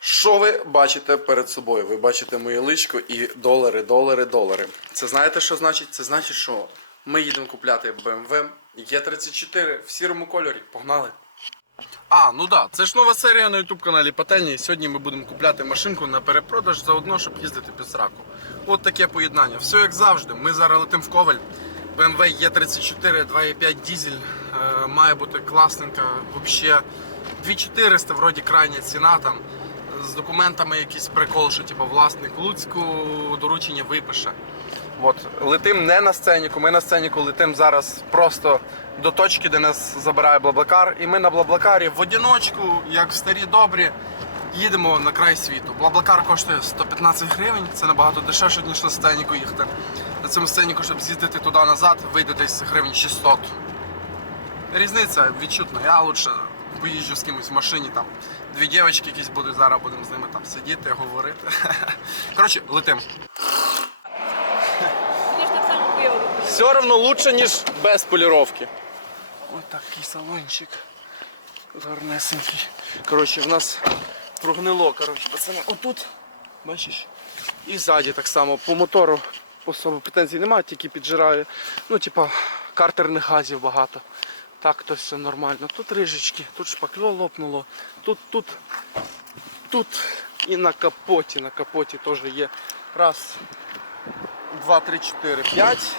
Що ви бачите перед собою? Ви бачите моє личко і долари, долари, долари. Це знаєте, що значить? Це значить, що ми їдемо купляти BMW Е34 в сірому кольорі. Погнали! А, ну да, це ж нова серія на YouTube каналі Пательні. Сьогодні ми будемо купляти машинку на перепродаж заодно, щоб їздити під сраку. От таке поєднання. Все як завжди. Ми зараз летимо в Коваль. BMW Е34 2.5 дізель. Е, має бути класненька. Взагалі 2400 вроді крайня ціна там. З документами якийсь прикол, що типу, власник Луцьку доручення випише. От, летим не на сценіку, ми на сценіку летим зараз просто до точки, де нас забирає Блаблакар. І ми на Блаблакарі в одиночку, як в старі добрі, їдемо на край світу. Блаблакар коштує 115 гривень, це набагато дешевше, ніж на сценіку їхати. На цьому сценіку, щоб з'їздити туди-назад, вийде десь гривень 600. Різниця відчутна. Я лучше поїжджу з кимось в машині, там дві дівчатки якісь будуть, зараз будемо з ними там сидіти, говорити. Коротше, летим. Все равно лучше, ніж без поліровки. Ось такий салончик. Гарнесенький. Коротше, в нас прогнило, коротше, пацани. Отут, бачиш? І ззаді так само. По мотору особо претензій немає, тільки піджирає. Ну, типа, картерних газів багато. Так то все нормально. Тут рижечки, тут шпакльо лопнуло, тут, тут, тут і на капоті. На капоті теж є. Раз, два, три, чотири, п'ять.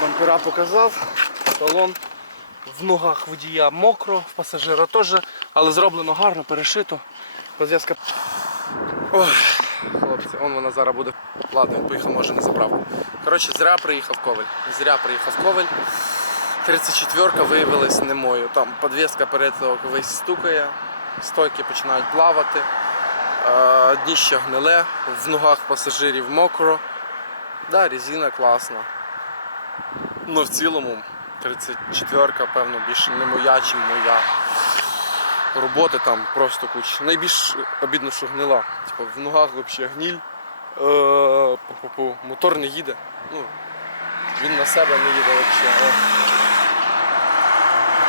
Бампера показав, салон в ногах водія мокро, в пасажира теж, але зроблено гарно, перешито. Розв'язка. Ой, хлопці, он вона зараз буде. Ладно, поїхав може на заправку. Коротше, зря приїхав Коваль. Зря приїхав Коваль. 34-ка виявилась не мою. Там подвеска перед весь стукає, стойки починають плавати, дніще гниле, в ногах пасажирів мокро. Да, резина класна. Ну в цілому 34-ка, певно, більше не моя, чим моя. Роботи там просто куча. Найбільш обідно, що гнила. Типа в ногах взагалі гніль. Е, пу-пу-пу. Мотор не їде. Ну, він на себе не їде взагалі.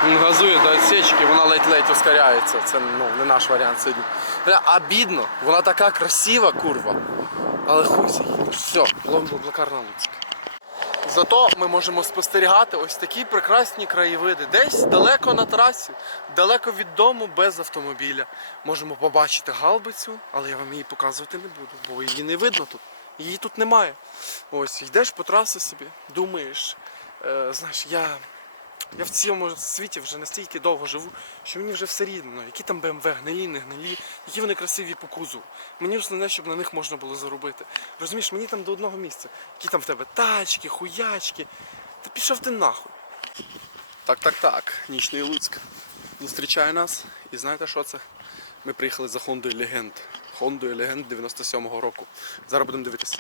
Він газує до відсічки, вона ледь-ледь ускоряється. Це ну, не наш варіант сьогодні. Бля, обідно, вона така красива, курва. Але хуй. Все, ловимо блокар на Луцьк. Зато ми можемо спостерігати ось такі прекрасні краєвиди. Десь далеко на трасі, далеко від дому, без автомобіля. Можемо побачити галбицю, але я вам її показувати не буду, бо її не видно тут. Її тут немає. Ось, йдеш по трасі собі, думаєш, е, знаєш, я. Я в цьому світі вже настільки довго живу, що мені вже все рідно. Які там БМВ, гнилі, не гнилі, які вони красиві по кузову. Мені основне, щоб на них можна було заробити. Розумієш, мені там до одного місця. Які там в тебе тачки, хуячки. Та пішов ти нахуй. Так, так, так. Нічний Луцьк зустрічає нас. І знаєте, що це? Ми приїхали за Хондою Легенд. Хондою Легенд 97-го року. Зараз будемо дивитися.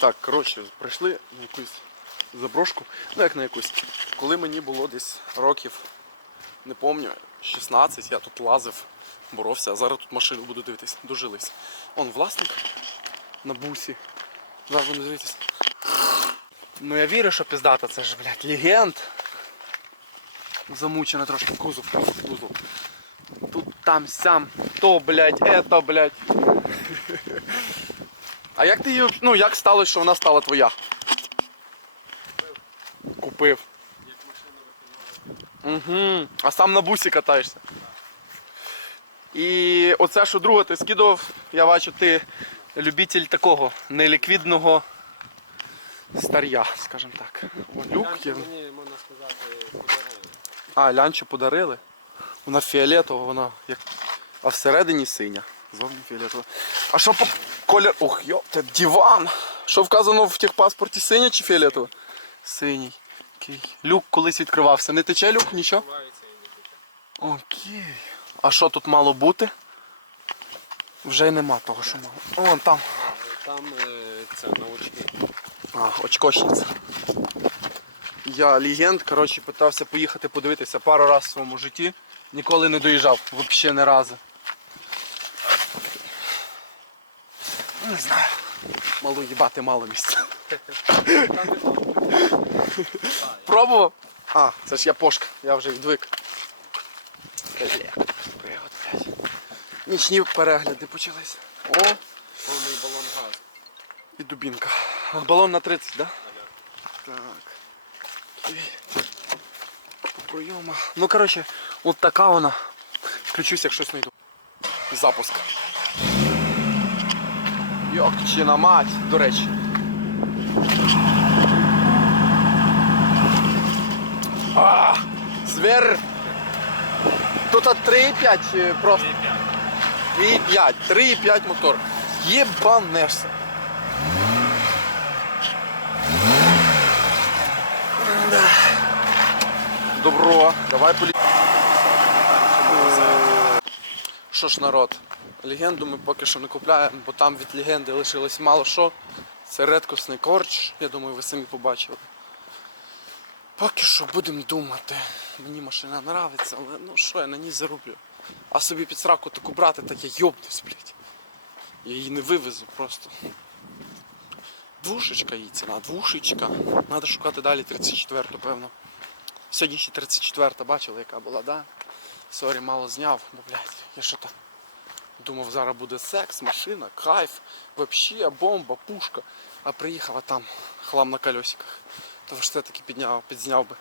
Так, коротше, прийшли на якусь заброшку. Ну як на якусь. Коли мені було десь років, не пам'ятаю, 16, я тут лазив, боровся, а зараз тут машину буду дивитись. Дожились. Он власник на бусі. Зараз будемо дивитись. Ну я вірю, що піздата, це ж, блядь, легенд. Замучено трошки кузов. кузов. Там сям, то, блядь, ето, блядь. А як ти її, ну як сталося, що вона стала твоя? Купив. Угу. А сам на бусі катаєшся. І оце, що друге ти скидував, я бачу, ти любитель такого неліквідного стар'я, скажімо так. О, люк є. Мені можна сказати, подарили. А, лянчу подарили. Вона фіолетова, вона як. А всередині синя. Зовні фіолетова. А що по колір. Ух, йо, це диван! Що вказано в техпаспорті синя чи фіолетова? Синій. Окей. Люк колись відкривався. Не тече люк, нічого? Окей. А що тут мало бути? Вже й нема того, що мало. Вон там. Там е, це научки. А, очкошниця. Я легенд, коротше, питався поїхати подивитися пару разів в своєму житті. Ніколи не доїжджав, взагалі не разу. Не знаю. Малу їбати мало місця. Пробував? А, це ж я пошка, я вже відвик. Нічні перегляди почалися. О, Повний балон газу. і дубінка. Балон на 30, да? Так. Окей. Прийома. Ну, коротше, от така вона. Включусь, як щось знайду. Запуск. Йок, чи на мать, до речі. А, звер. Тут 3,5 чи просто. 3,5. 3,5 мотор. Єбанешся. Добро, давай полі... Що ж, народ, легенду ми поки що не купляємо, бо там від легенди лишилось мало що. Це редкосний корч, я думаю, ви самі побачили. Поки що будемо думати. Мені машина нравиться, але ну що, я на ній зароблю. А собі під сраку таку брати, так я йобнусь, блядь. Я її не вивезу просто. Двушечка її ціна, двушечка. Треба шукати далі 34, певно. Сьогодні ще 34-та бачили, яка була, да? Сорі, мало зняв, бо, блядь, я що то думав, зараз буде секс, машина, кайф, вообще бомба, пушка. А приїхала там хлам на колесиках. То ж все-таки підняв, підзняв би.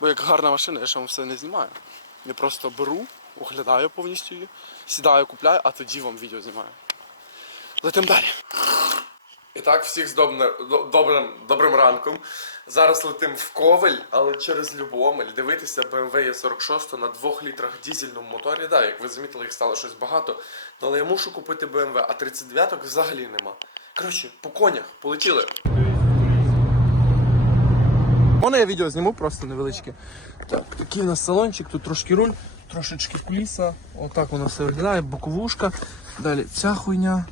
Бо як гарна машина, я ще вам все не знімаю. Я просто беру, оглядаю повністю її, сідаю, купляю, а тоді вам відео знімаю. Летим далі. І так, всіх з добне- добрим, добрим ранком. Зараз летим в Ковель, але через Любомель. Дивитися BMW E46 на 2 літрах дізельному моторі. Да, як ви замітили, їх стало щось багато. Але я мушу купити BMW, а 39-ок взагалі нема. Коротше, по конях, полетіли. Можна я відео зніму просто невеличке. Так, такий у нас салончик, тут трошки руль, трошечки куліса. Отак воно все виглядає, боковушка. Далі ця хуйня.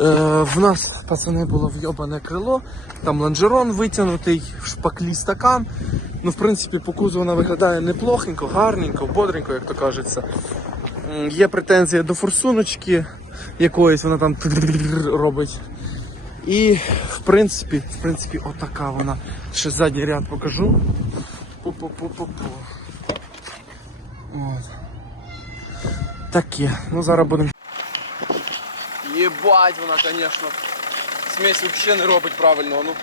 Е, в нас, пацани, було вйобане крило, там лонжерон витягнутий, шпаклі стакан. Ну, в принципі, по кузову вона виглядає неплохенько, гарненько, бодренько, як то кажеться. Є претензія до форсуночки якоїсь, вона там робить. І в принципі, в принципі, отака вона. Ще задній ряд покажу. Пу-пу-пу-пу-пу. Таке. Ну зараз будемо. Єбать вона, звісно. Смесь взагалі не робить правильно, ну.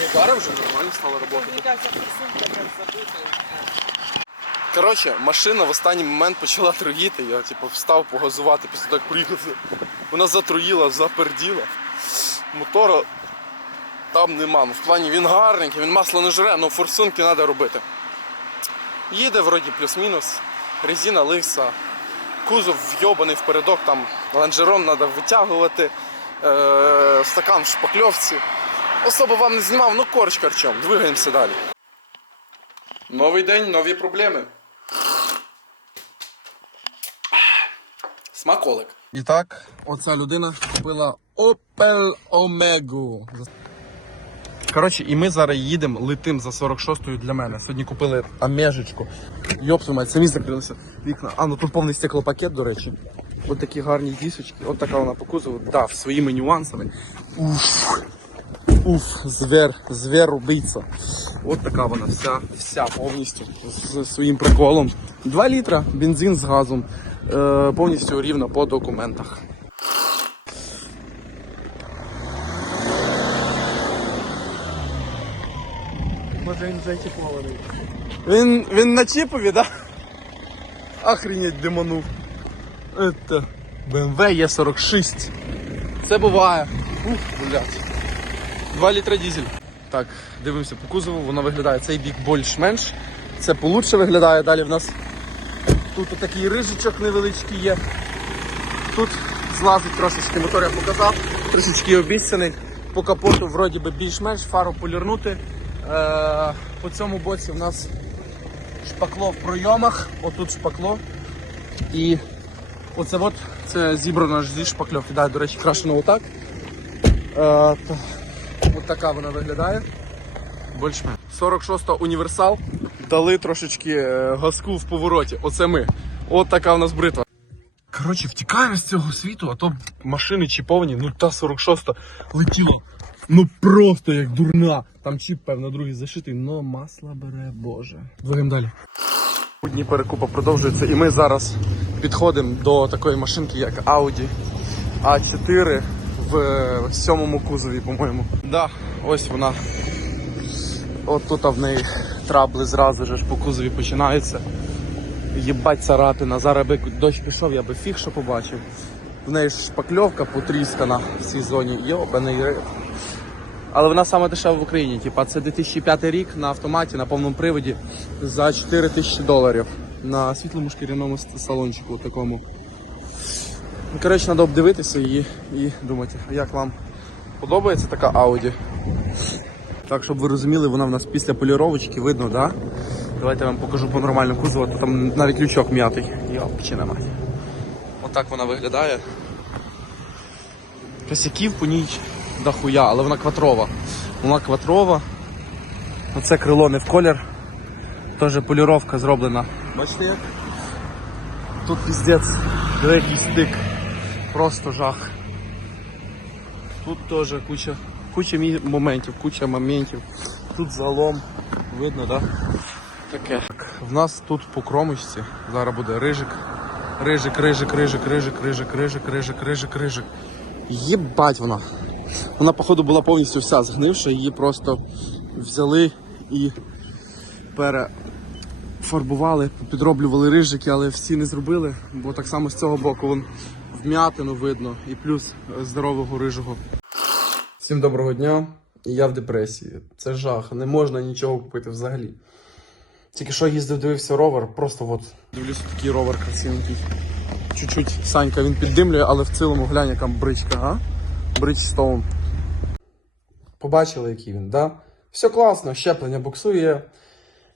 Ну, Зараз вже нормально стало працювати. Коротше, машина в останній момент почала троїти. Я типу встав погазувати після того, як приїхав. Вона затруїла, заперділа. Мотора там нема. Ну, в плані він гарненький, він масло не жре, але форсунки треба робити. Їде вроді плюс-мінус, резина лиса, кузов вйобаний впередок, там лонжерон треба витягувати, е- стакан в шпакльовці. Особо вам не знімав, ну корч корчом. Двигаємося далі. Новий день, нові проблеми. Смаколик. І так, оця людина купила Opel Omega. Коротше, і ми зараз їдемо, летим за 46-ю для мене. Сьогодні купили амежечку. Йопсу мать, самі закрилися вікна. А, ну тут повний стеклопакет, до речі. Ось такі гарні дісочки. От така вона по кузову. Да, своїми нюансами. Уф. Уф, звер, звер убийця. От така вона вся, вся повністю з своїм приколом. 2 літра, бензин з газом. Е, повністю рівно по документах. Він зачіпований. Він, він на чіпові, да? Охренеть демонув. Это BMW E46. Це буває. Ух, блядь. 2 літра дизель. Так, дивимося по кузову, воно виглядає цей бік більш-менш. Це получше виглядає. Далі в нас тут такий рижичок невеличкий є. Тут злазить трошечки мотор, я показав, трішечки обіцяний. По капоту вроді би більш-менш, фару полірнути. Е, по цьому боці в нас шпакло в пройомах, отут шпакло. І оце от це зібрано зі шпакльовки. Да, до речі, крашено отак. Е, от така вона виглядає. Більш-менш. 46 універсал. Дали трошечки е, газку в повороті. Оце ми. От така у нас бритва. Коротше, втікаємо з цього світу, а то машини чіповані, ну та 46 летіла. Ну просто як дурна. Там чіп, певно, другий зашитий, но масло бере, боже. Двоєм далі. Дні перекупа продовжуються, і ми зараз підходимо до такої машинки, як Audi A4 в е, сьомому кузові, по-моєму. Да, ось вона. От тут в неї трабли зразу ж по кузові починаються. Єбать царапина. Зараз би дощ пішов, я би фіг що побачив. В неї ж шпакльовка потріскана в цій зоні. Йобаний риб. Але вона саме дешева в Україні. Типа це 2005 рік на автоматі на повному приводі за 4 тисячі доларів на світлому шкіряному салончику такому. Коротше, треба обдивитися її і думати, як вам подобається така Audi. Так, щоб ви розуміли, вона в нас після поліровочки видно, да? Давайте я вам покажу по нормальному кузову, то там навіть лючок м'ятий. Йопче немає. Отак вона виглядає. Косяків по ній дохуя, але вона кватрова. Вона кватрова. Оце крило не в колір. Теж поліровка зроблена. Бачите як? Тут піздець, диви стик. Просто жах. Тут теж куча, куча моментів, куча моментів. Тут залом. Видно? Да? Таке. Так, в нас тут по кромочці зараз буде рижик. Рижик, рижик, рижик, рижик, рижик, рижик, рижик, рижик, рижик. Єбать вона. Вона, походу, була повністю вся згнивша, її просто взяли і перефарбували, підроблювали рижики, але всі не зробили, бо так само з цього боку вон вм'ятину видно і плюс е, здорового рижого. Всім доброго дня. Я в депресії. Це жах. Не можна нічого купити взагалі. Тільки що їздив, дивився ровер, просто от дивлюся такий ровер красивенький. Чуть-чуть Санька він піддимлює, але в цілому глянь, яка бричка, а? Bridgestone. Побачили, який він, да? Все класно, щеплення буксує.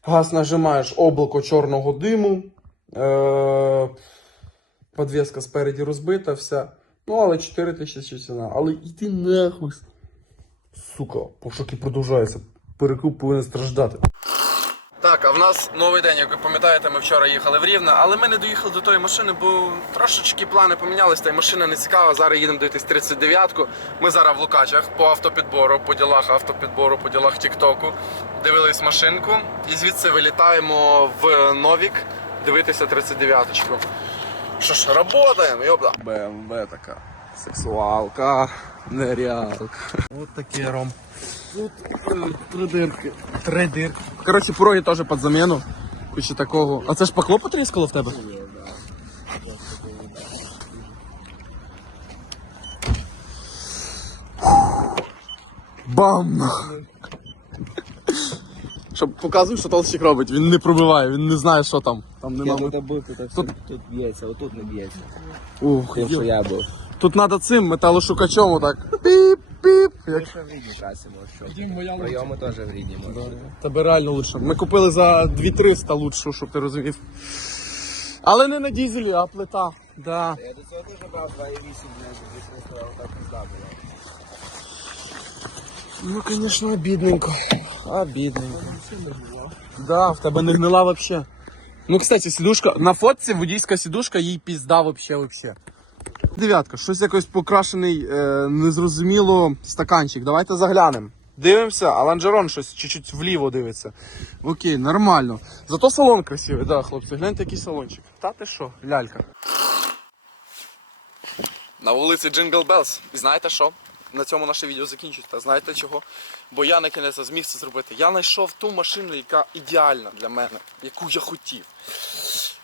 Газ нажимаєш облако чорного диму. Е- подвеска спереді розбита, вся. Ну, але 4 тисячі ціна. Але іди нахуй. Сука, пошуки продовжаються. Перекуп повинен страждати. Так, а в нас новий день, як ви пам'ятаєте, ми вчора їхали в Рівне, але ми не доїхали до тої машини, бо трошечки плани помінялись, та й машина не цікава. Зараз їдемо дивитись 39-ку. Ми зараз в Лукачах по автопідбору, по ділах автопідбору, по ділах Тіктоку. Дивились машинку і звідси вилітаємо в Новік дивитися 39-ку. Що ж, работаємо, йобда. БМВ така. Сексуалка, нереалка. От такий ром. Тут е, три дирки. Три дирки. Коротше, пороги теж під заміну. Куча такого. А це ж пакло потріскало в тебе? Бам! Щоб показує, що толщик робить. Він не пробиває, він не знає, що там. Там Я нема. тут був, тут, Тут- тут, тут б'ється, отут не б'ється. Ух, Тим, що я був. Тут треба цим металошукачом отак. Як... В рідній касі можеш. Прийоми теж в рідній можеш. Тебе реально лучше. Ми купили за 2300 лучшу, щоб ти розумів. Але не на дізелі, а плита. Да. Я до цього теж брав 2,8, блядь, 200 так пізда була. Ну, звісно, обідненько. Обідненько. Да, в тебе не гнила вообще. Ну, кстати, сидушка. На фотці водійська сидушка, їй пізда вообще вообще. Дев'ятка, щось якось покрашений, е, незрозуміло стаканчик. Давайте заглянемо. Дивимося, а ланжерон щось чуть-чуть вліво дивиться. Окей, нормально. Зато салон красивий, да, хлопці, гляньте, який салончик. Та ти що, лялька. На вулиці Джингл Белс. І знаєте що? На цьому наше відео закінчується. Знаєте чого? Бо я на кінець зміг це зробити. Я знайшов ту машину, яка ідеальна для мене, яку я хотів.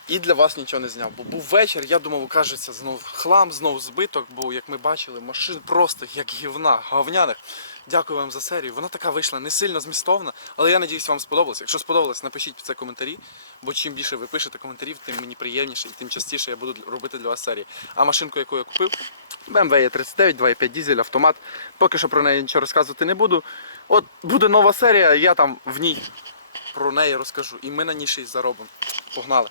І для вас нічого не зняв. Бо був вечір, я думав, окажеться знов хлам, знов збиток, бо як ми бачили, машин просто як гівна, говняних. Дякую вам за серію. Вона така вийшла не сильно змістовна, але я надіюсь, вам сподобалось. Якщо сподобалось, напишіть під це коментарі, бо чим більше ви пишете коментарів, тим мені приємніше і тим частіше я буду робити для вас серії. А машинку, яку я купив, BMW E39, 2.5 дізель, автомат. Поки що про неї нічого розказувати не буду. От буде нова серія, я там в ній про неї розкажу. І ми на ній ще й заробимо. Погнали.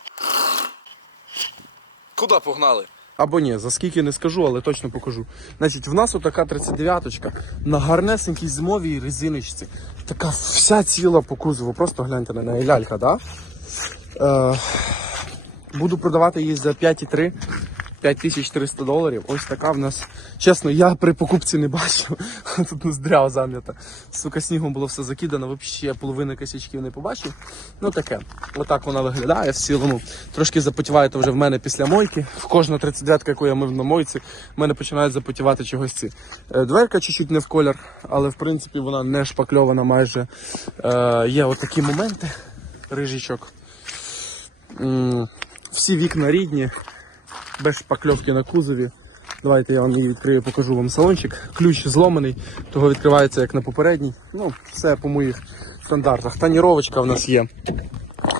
Куди погнали? Або ні, за скільки не скажу, але точно покажу. Значить, в нас отака 39-ка на гарнесенькій зимовій резиночці. Така вся ціла по кузову. Просто гляньте на неї лялька, да? Е, буду продавати її за 5,3. 5300 доларів. Ось така в нас. Чесно, я при покупці не бачив. Тут ноздря зайнята. Сука, снігом було все закидано, взагалі половини косячків не побачив. Ну таке. Отак вона виглядає в цілому. Трошки запотіваєте вже в мене після мойки. В кожну 39 яку я мив на мойці, в мене починають запотівати чогось ці. Е, Дверка чуть-чуть не в колір, але в принципі вона не шпакльована майже. Е, є отакі моменти. Рижичок. М, Всі вікна рідні, без шпакльовки на кузові. Давайте я вам її відкрию, покажу вам салончик. Ключ зломаний, того відкривається як на попередній. Ну, все по моїх стандартах. Таніровочка в нас є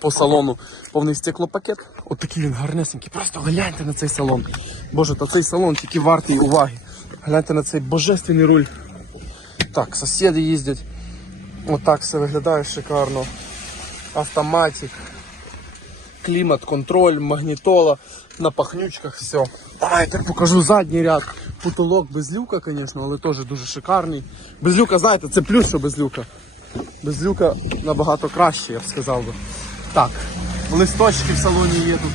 по салону. Повний стеклопакет. От такий він гарнесенький. Просто гляньте на цей салон. Боже, та цей салон тільки вартий уваги. Гляньте на цей божественний руль. Так, сусіди їздять. Отак все виглядає шикарно. Автоматик клімат, контроль, магнітола на пахнючках, все. Давайте покажу задній ряд. Потолок без люка, звісно, але теж дуже шикарний. Без люка, знаєте, це плюс, що без люка. Без люка набагато краще, я б сказав би. Так, листочки в салоні є тут.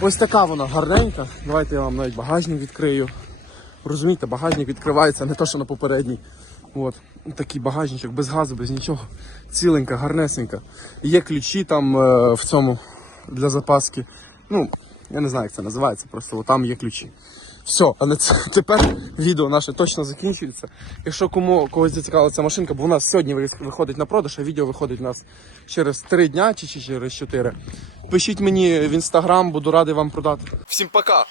Ось така вона гарненька. Давайте я вам навіть багажник відкрию. Розумієте, багажник відкривається не то, що на попередній. От, такий багажничок без газу, без нічого. Ціленька, гарнесенька. Є ключі там е, в цьому для запаски. Ну, я не знаю, як це називається, просто там є ключі. Все, але це, тепер відео наше точно закінчується. Якщо кому когось зацікавила ця машинка, бо нас сьогодні виходить на продаж, а відео виходить у нас через 3 дня чи, чи через 4. Пишіть мені в інстаграм, буду радий вам продати. Всім пока!